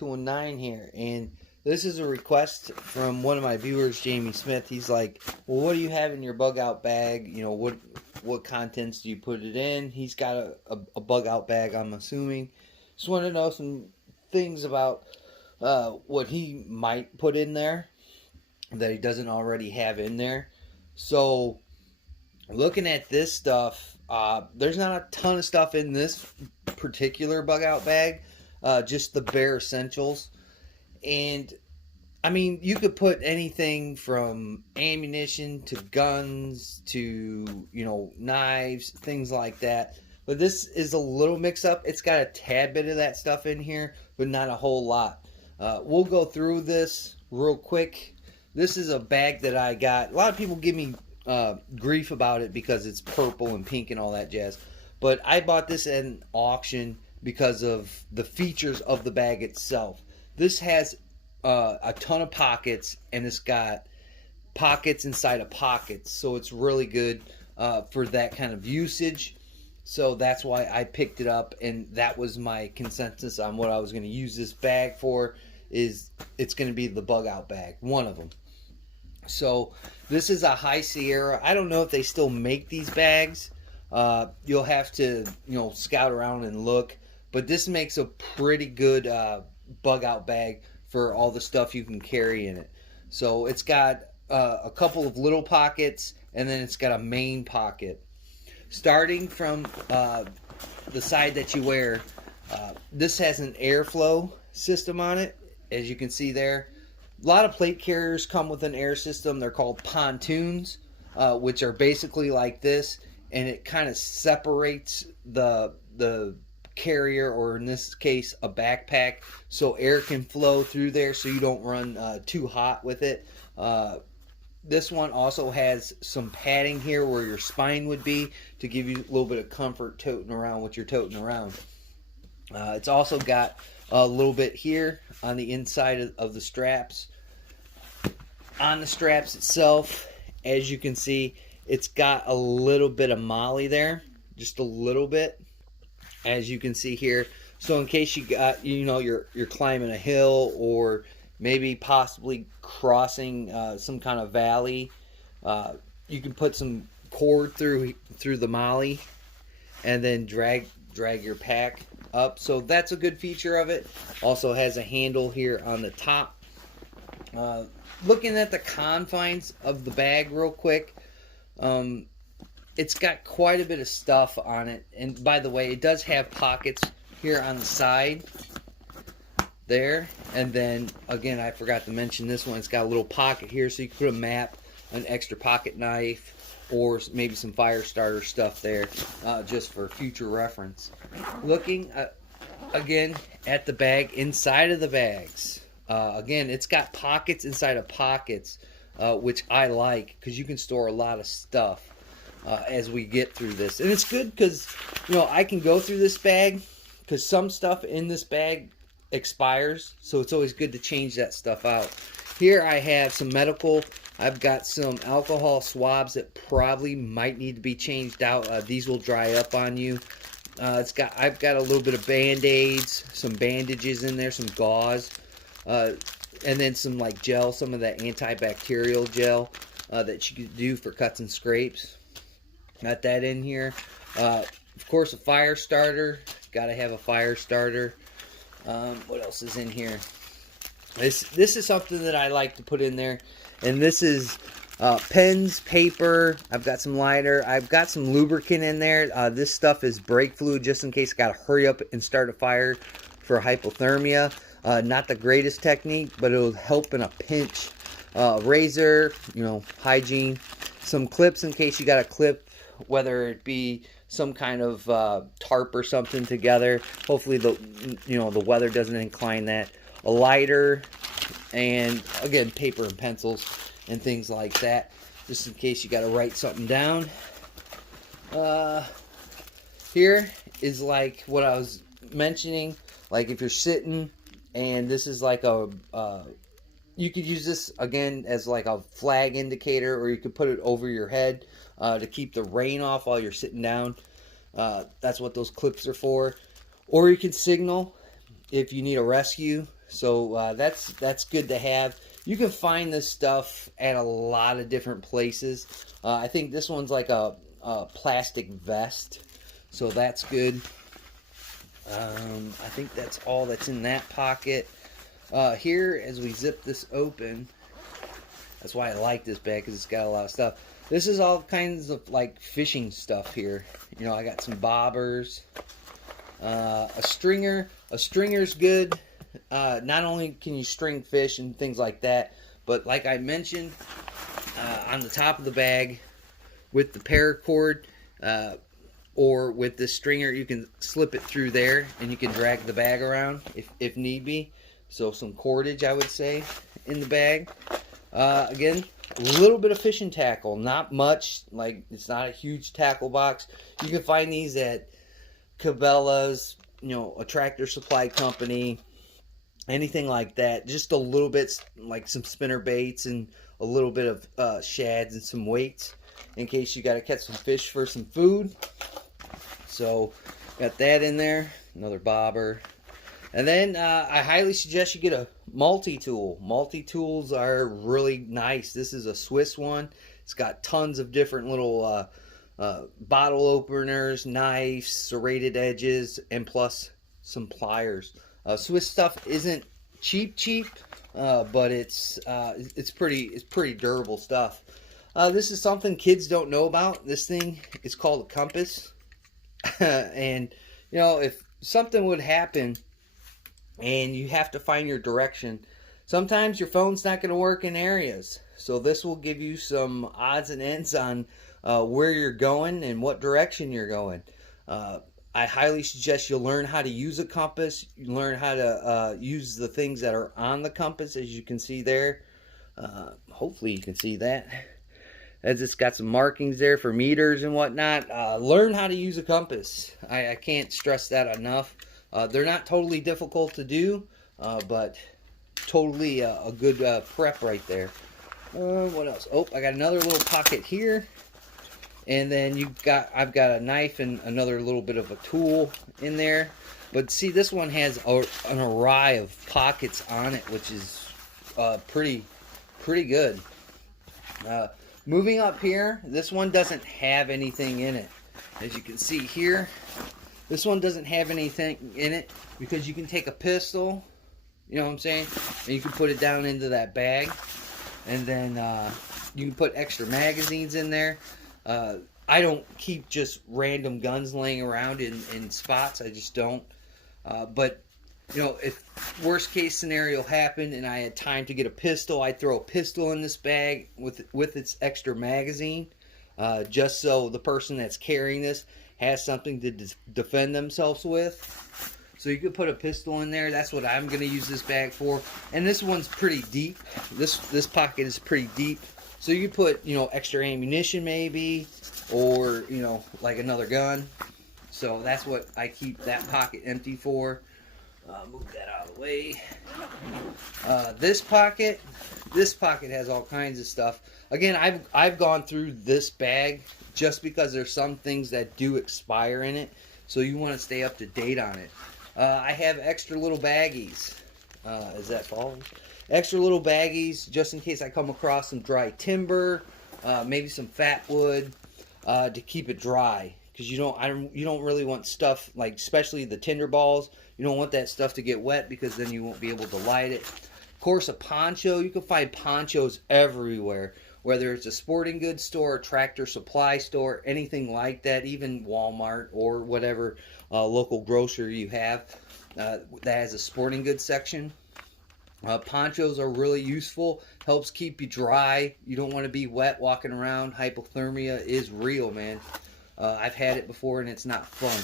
219 here, and this is a request from one of my viewers, Jamie Smith. He's like, well, what do you have in your bug out bag? You know, what contents do you put it in? He's got a bug out bag, I'm assuming. Just want to know some things about what he might put in there that he doesn't already have in there. So, looking at this stuff, there's not a ton of stuff in this particular bug out bag, just the bare essentials. And I mean, you could put anything from ammunition to guns to, you know, knives, things like that. But this is a little mix up. It's got a tad bit of that stuff in here, but not a whole lot. We'll go through this real quick. This is a bag that I got. A lot of people give me grief about it because it's purple and pink and all that jazz. But I bought this at an auction because of the features of the bag itself. This has a ton of pockets, and it's got pockets inside of pockets, so it's really good for that kind of usage. So that's why I picked it up, and that was my consensus on what I was going to use this bag for. Is it's going to be the bug out bag, one of them. So this is a High Sierra. I don't know if they still make these bags. You'll have to, you know, scout around and look, but this makes a pretty good bug out bag for all the stuff you can carry in it. So it's got a couple of little pockets, and then it's got a main pocket. Starting from the side that you wear, this has an airflow system on it, as you can see there. A lot of plate carriers come with an air system. They're called pontoons, which are basically like this, and it kind of separates the carrier, or in this case a backpack, so air can flow through there so you don't run too hot with it. This one also has some padding here where your spine would be to give you a little bit of comfort toting around what you're toting around. It's also got a little bit here on the inside of the straps. On the straps itself, as you can see, it's got a little bit of molly there, just a little bit, as you can see here. So in case you got, you know, you're climbing a hill, or maybe possibly crossing some kind of valley, you can put some cord through the molly and then drag your pack up. So that's a good feature of it. Also has a handle here on the top. Looking at the confines of the bag real quick, it's got quite a bit of stuff on it. And by the way, it does have pockets here on the side there. And then again, I forgot to mention this one. It's got a little pocket here, so you can put a map, an extra pocket knife, or maybe some fire starter stuff there, just for future reference. Looking again at the bag, inside of the bags, again, it's got pockets inside of pockets, which I like because you can store a lot of stuff as we get through this. And it's good because, you know, I can go through this bag because some stuff in this bag expires, so it's always good to change that stuff out. Here I have some medical. I've got some alcohol swabs that probably might need to be changed out. These will dry up on you. I've got a little bit of band-aids, some bandages in there, some gauze, and then some like gel, some of that antibacterial gel that you can do for cuts and scrapes. Got that in here. Of course, a fire starter. Got to have a fire starter. What else is in here? This is something that I like to put in there, and this is pens, paper. I've got some lighter. I've got some lubricant in there. This stuff is brake fluid, just in case I got to hurry up and start a fire for hypothermia. Not the greatest technique, but it'll help in a pinch. Razor, you know, hygiene. Some clips in case you got to clip, whether it be some kind of tarp or something together. Hopefully the weather doesn't incline that. A lighter, and again, paper and pencils and things like that, just in case you got to write something down. Here is like what I was mentioning, like if you're sitting, and this is like you could use this again as like a flag indicator, or you could put it over your head to keep the rain off while you're sitting down. That's what those clips are for. Or you can signal if you need a rescue. So that's good to have. You can find this stuff at a lot of different places. I think this one's like a plastic vest, so that's good. I think that's all that's in that pocket. Here, as we zip this open, that's why I like this bag, because it's got a lot of stuff. This is all kinds of like fishing stuff here. You know, I got some bobbers, a stringer. A stringer's good. Not only can you string fish and things like that, but like I mentioned, on the top of the bag with the paracord, or with this stringer, you can slip it through there and you can drag the bag around if need be. So some cordage, I would say, in the bag. Again, a little bit of fishing tackle, not much. Like, it's not a huge tackle box. You can find these at Cabela's, you know, a Tractor Supply Company, anything like that. Just a little bit, like some spinner baits and a little bit of shads and some weights in case you got to catch some fish for some food. So got that in there, another bobber. And then I highly suggest you get a multi-tool. Multi-tools are really nice. This is a Swiss one. It's got tons of different little bottle openers, knives, serrated edges, and plus some pliers. Swiss stuff isn't cheap, but it's pretty durable stuff. This is something kids don't know about. This thing is called a compass. And you know, if something would happen and you have to find your direction, sometimes your phone's not going to work in areas. So this will give you some odds and ends on where you're going and what direction you're going. I highly suggest you learn how to use a compass. You learn how to use the things that are on the compass, as you can see there. Hopefully you can see that. As it's got some markings there for meters and whatnot. Learn how to use a compass. I can't stress that enough. They're not totally difficult to do, but totally a good prep right there. What else? Oh, I got another little pocket here. And then I've got a knife and another little bit of a tool in there. But see, this one has an array of pockets on it, which is pretty good. Moving up here, this one doesn't have anything in it. As you can see here, this one doesn't have anything in it because you can take a pistol, you know what I'm saying, and you can put it down into that bag, and then you can put extra magazines in there. I don't keep just random guns laying around in spots. I just don't. But you know, if worst case scenario happened and I had time to get a pistol, I'd throw a pistol in this bag with its extra magazine, just so the person that's carrying this has something to defend themselves with. So you could put a pistol in there. That's what I'm going to use this bag for. And this one's pretty deep. This pocket is pretty deep. So you could put, you know, extra ammunition maybe, or, you know, like another gun. So that's what I keep that pocket empty for. Move that out of the way. This pocket has all kinds of stuff. Again, I've gone through this bag just because there's some things that do expire in it, so you want to stay up to date on it. I have extra little baggies. Is that falling? Extra little baggies just in case I come across some dry timber, maybe some fat wood, to keep it dry. Because you don't really want stuff, like especially the tinder balls. You don't want that stuff to get wet because then you won't be able to light it. Of course, a poncho. You can find ponchos everywhere, whether it's a sporting goods store, a Tractor Supply store, anything like that, even Walmart or whatever local grocery you have that has a sporting goods section. Ponchos are really useful. Helps keep you dry. You don't want to be wet walking around. Hypothermia is real, man. I've had it before and it's not fun.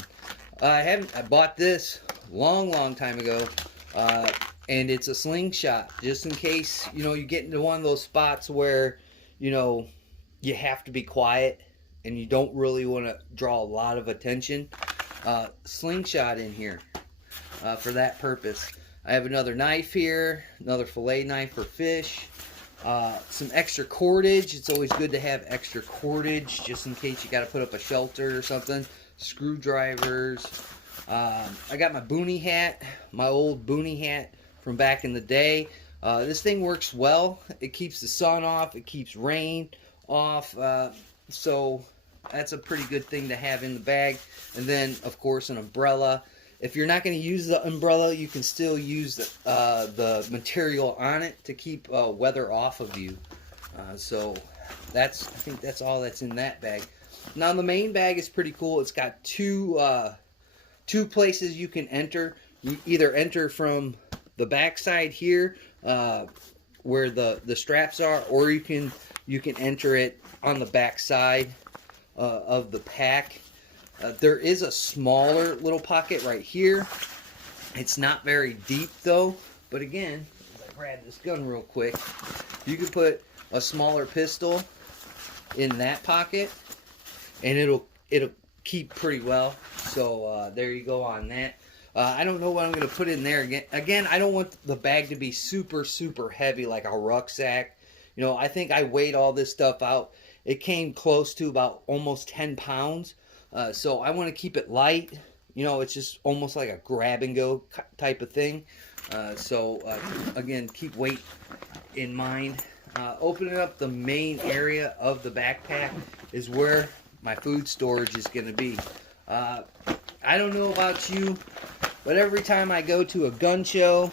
I bought this long time ago, and it's a slingshot, just in case, you know, you get into one of those spots where, you know, you have to be quiet and you don't really want to draw a lot of attention. Slingshot in here for that purpose. I have another knife here, another fillet knife for fish. Some extra cordage. It's always good to have extra cordage just in case you got to put up a shelter or something. Screwdrivers. I got my boonie hat, my old boonie hat from back in the day. This thing works well. It keeps the sun off. It keeps rain off. So that's a pretty good thing to have in the bag. And then, of course, an umbrella. If you're not going to use the umbrella, you can still use the material on it to keep weather off of you. So I think that's all that's in that bag. Now the main bag is pretty cool. It's got two places you can enter. You either enter from the back side here, where the straps are, or you can enter it on the back side of the pack. There is a smaller little pocket right here. It's not very deep though, but again, as I grab this gun real quick, you can put a smaller pistol in that pocket, and it'll keep pretty well. So there you go on that. I don't know what I'm going to put in there. Again, I don't want the bag to be super, super heavy like a rucksack. You know, I think I weighed all this stuff out. It came close to about almost 10 pounds. So I want to keep it light. You know, it's just almost like a grab and go type of thing. Again, keep weight in mind. Opening up the main area of the backpack is where my food storage is going to be. I don't know about you, but every time I go to a gun show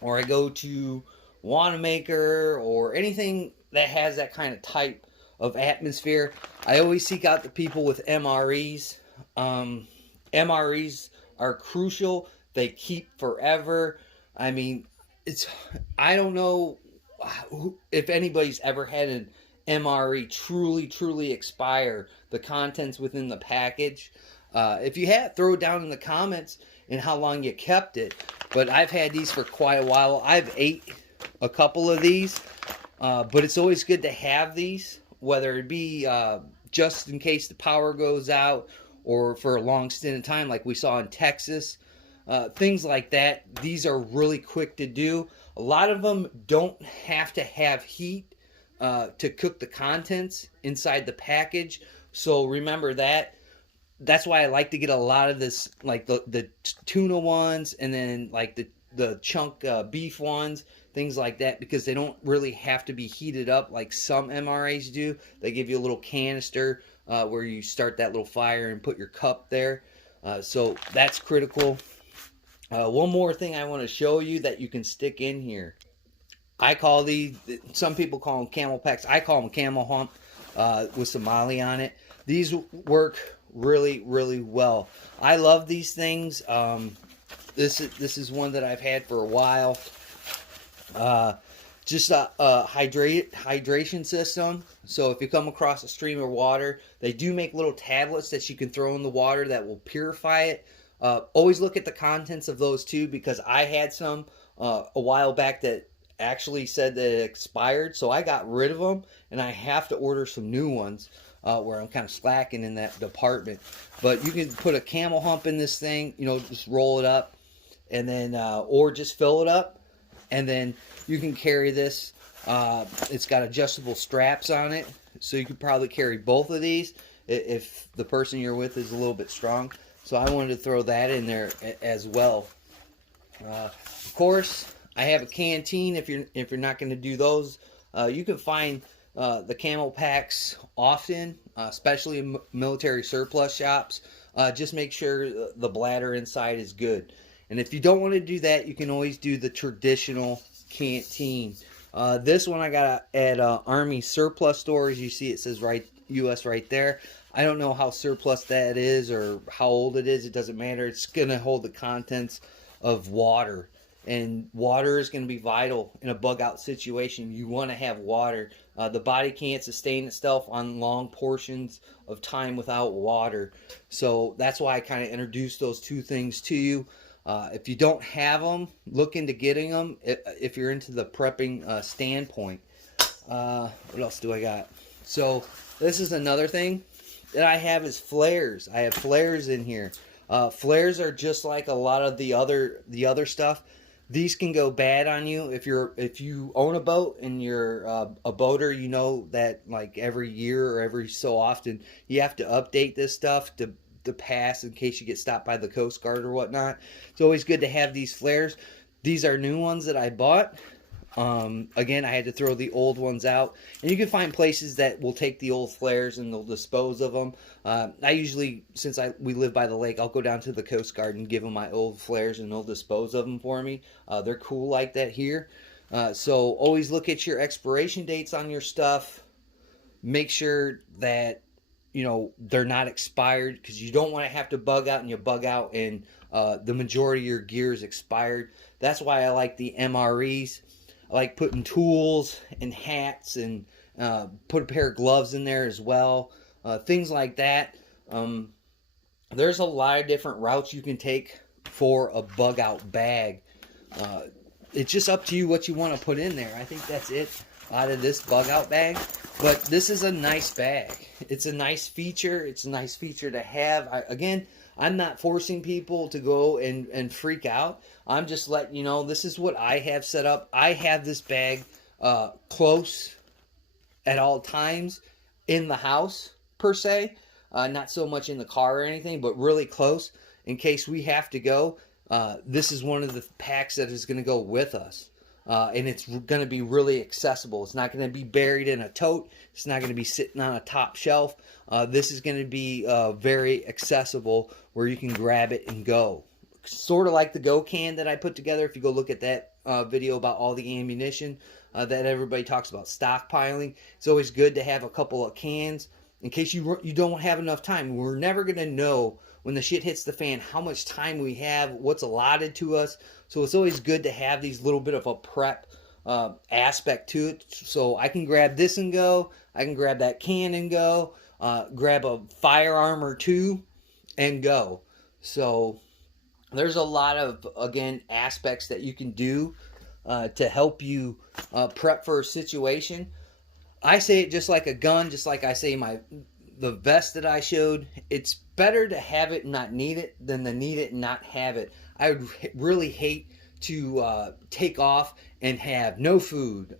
or I go to Wanamaker or anything that has that kind of type of atmosphere, I always seek out the people with MREs. MREs are crucial. They keep forever. I mean, I don't know if anybody's ever had an MRE truly expire, the contents within the package. If you have, throw it down in the comments and how long you kept it. But I've had these for quite a while. I've ate a couple of these, but it's always good to have these, whether it be just in case the power goes out or for a long stint of time like we saw in Texas. Things like that. These are really quick to do. A lot of them don't have to have heat to cook the contents inside the package. So remember that. That's why I like to get a lot of this, like the tuna ones, and then like the chunk beef ones, things like that, because they don't really have to be heated up like some MRAs do. They give you a little canister where you start that little fire and put your cup there. So that's critical. One more thing I want to show you that you can stick in here. I call these, some people call them camel packs. I call them camel hump with Somali on it. These work really well. I love these things. This is one that I've had for a while. Just a hydration system. So if you come across a stream of water, they do make little tablets that you can throw in the water that will purify it. Always look at the contents of those too, because I had some a while back that actually said that it expired, so I got rid of them, and I have to order some new ones where I'm kind of slacking in that department. But you can put a camel hump in this thing, you know, just roll it up, and then or just fill it up, and then you can carry this. It's got adjustable straps on it, so you could probably carry both of these if the person you're with is a little bit strong. So I wanted to throw that in there as well. Of course, I have a canteen. If you're not going to do those, you can find the camel packs often, especially in military surplus shops. Just make sure the bladder inside is good. And if you don't want to do that, you can always do the traditional canteen. This one I got at Army surplus stores. You see it says U.S. right there. I don't know how surplus that is or how old it is. It doesn't matter. It's going to hold the contents of water. And water is going to be vital in a bug out situation. You want to have water. The body can't sustain itself on long portions of time without water. So that's why I kind of introduced those two things to you. If you don't have them, look into getting them if you're into the prepping standpoint. What else do I got? So this is another thing that I have is flares. I have flares in here. Flares are just like a lot of the other stuff. These can go bad on you if you own a boat and you're a boater. You know that like every year or every so often you have to update this stuff to pass in case you get stopped by the Coast Guard or whatnot. It's always good to have these flares. These are new ones that I bought. Again, I had to throw the old ones out, and you can find places that will take the old flares and they'll dispose of them. I usually, since we live by the lake, I'll go down to the Coast Guard and give them my old flares, and they'll dispose of them for me. They're cool like that here. So always look at your expiration dates on your stuff. Make sure that they're not expired, because you don't want to have to bug out, and you bug out and the majority of your gear is expired. That's why I like the MREs. I like putting tools and hats, and put a pair of gloves in there as well. Things like that. There's a lot of different routes you can take for a bug out bag. It's just up to you what you want to put in there. I think that's it out of this bug out bag. But this is a nice bag. It's a nice feature. It's a nice feature to have. I'm not forcing people to go and freak out. I'm just letting you know this is what I have set up. I have this bag close at all times in the house, per se. Not so much in the car or anything, but really close in case we have to go. This is one of the packs that is going to go with us. And it's going to be really accessible. It's not going to be buried in a tote. It's not going to be sitting on a top shelf. This is going to be very accessible, where you can grab it and go. Sort of like the Go Can that I put together. If you go look at that video about all the ammunition that everybody talks about stockpiling, it's always good to have a couple of cans in case you don't have enough time. We're never going to know when the shit hits the fan how much time we have, what's allotted to us. So it's always good to have these little bit of a prep aspect to it. So I can grab this and go. I can grab that can and go. Grab a firearm or two and go. So there's a lot of, again, aspects that you can do to help you prep for a situation. I say it just like a gun, just like I say the vest that I showed. It's better to have it and not need it than to need it and not have it. I would really hate to take off and have no food,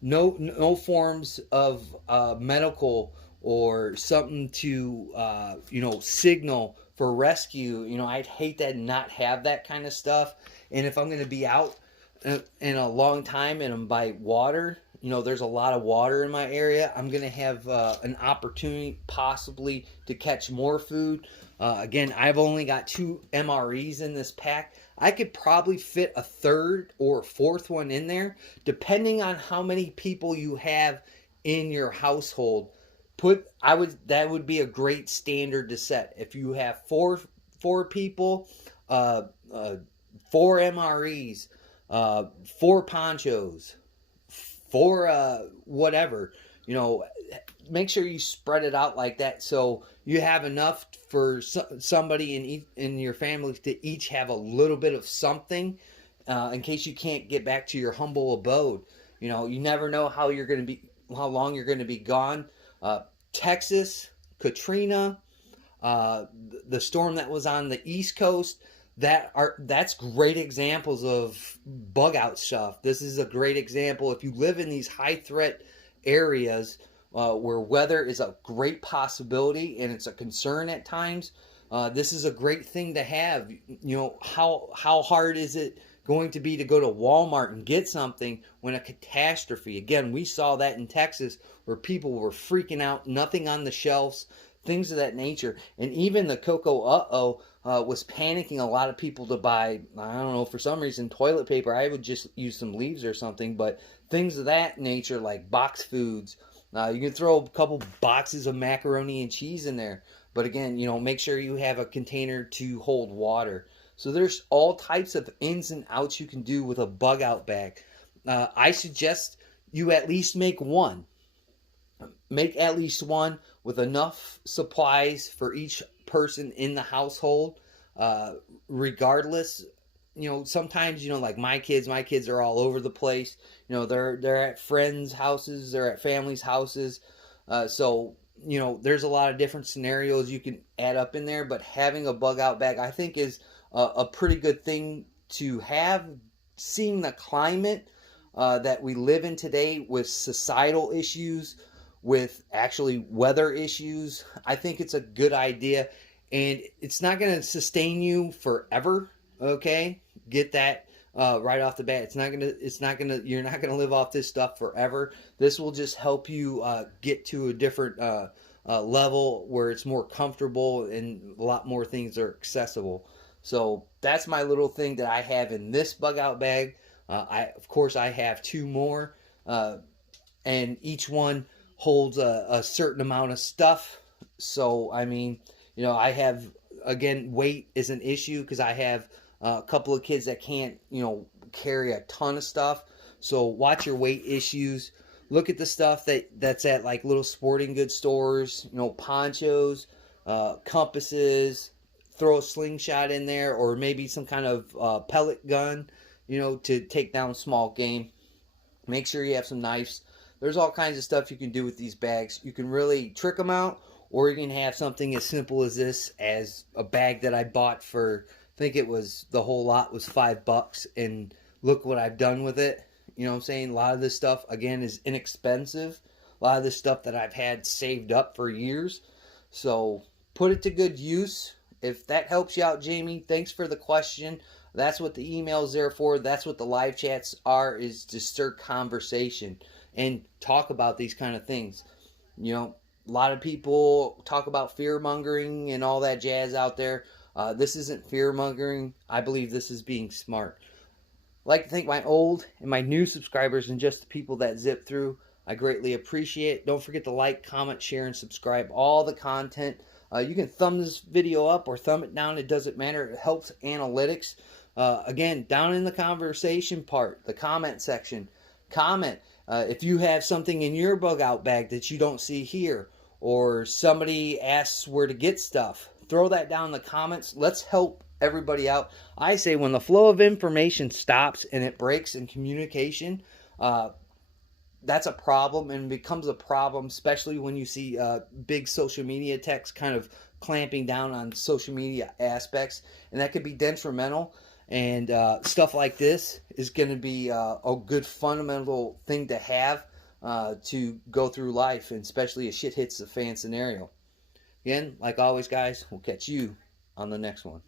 no forms of medical or something to signal for rescue. I'd hate that and not have that kind of stuff. And if I'm going to be out in a long time and I'm by water, there's a lot of water in my area, I'm going to have an opportunity possibly to catch more food. Again, I've only got 2 MREs in this pack. I could probably fit a third or a fourth one in there, depending on how many people you have in your household. That would be a great standard to set. If you have four people, 4 MREs, 4 ponchos, 4 whatever, make sure you spread it out like that, so you have enough for somebody in your family to each have a little bit of something, in case you can't get back to your humble abode. You never know how long you're going to be gone. Texas, Katrina, the storm that was on the East Coast, that's great examples of bug out stuff. This is a great example. If you live in these high threat areas where weather is a great possibility and it's a concern at times, this is a great thing to have. How hard is it going to be to go to Walmart and get something when a catastrophe? Again, we saw that in Texas where people were freaking out, nothing on the shelves, things of that nature. And even the Coco was panicking a lot of people to buy, I don't know, for some reason, toilet paper. I would just use some leaves or something, but things of that nature, like box foods. You can throw a couple boxes of macaroni and cheese in there. But again, make sure you have a container to hold water. So there's all types of ins and outs you can do with a bug out bag. I suggest you at least make one. Make at least one with enough supplies for each person in the household. Regardless, sometimes, like my kids are all over the place. They're at friends' houses, they're at families' houses. So there's a lot of different scenarios you can add up in there. But having a bug out bag, I think, is a pretty good thing to have. Seeing the climate that we live in today, with societal issues, with actually weather issues, I think it's a good idea. And it's not going to sustain you forever, okay? Get that right off the bat. You're not gonna live off this stuff forever. This will just help you get to a different level where it's more comfortable and a lot more things are accessible. So that's my little thing that I have in this bug out bag. Of course, I have two more, and each one holds a certain amount of stuff. So I mean, I have, again, weight is an issue because I have a couple of kids that can't, carry a ton of stuff. So watch your weight issues. Look at the stuff that's at like little sporting goods stores, ponchos, compasses. Throw a slingshot in there, or maybe some kind of pellet gun, to take down small game. Make sure you have some knives. There's all kinds of stuff you can do with these bags. You can really trick them out, or you can have something as simple as this, as a bag that I bought for, I think it was, the whole lot was $5, and look what I've done with it. You know what I'm saying? A lot of this stuff, again, is inexpensive. A lot of this stuff that I've had saved up for years. So put it to good use. If that helps you out, Jamie, thanks for the question. That's what the email is there for. That's what the live chats are, is to stir conversation and talk about these kind of things. A lot of people talk about fear-mongering and all that jazz out there. This isn't fear-mongering. I believe this is being smart. I'd like to thank my old and my new subscribers and just the people that zip through. I greatly appreciate it. Don't forget to like, comment, share, and subscribe all the content. You can thumb this video up or thumb it down. It doesn't matter. It helps analytics. Again, down in the conversation part, the comment section, comment. If you have something in your bug out bag that you don't see here, or somebody asks where to get stuff, throw that down in the comments. Let's help everybody out. I say when the flow of information stops and it breaks in communication, that's a problem, and becomes a problem, especially when you see big social media techs kind of clamping down on social media aspects, and that could be detrimental. And stuff like this is going to be a good fundamental thing to have to go through life, and especially a shit hits the fan scenario. Again, like always, guys, we'll catch you on the next one.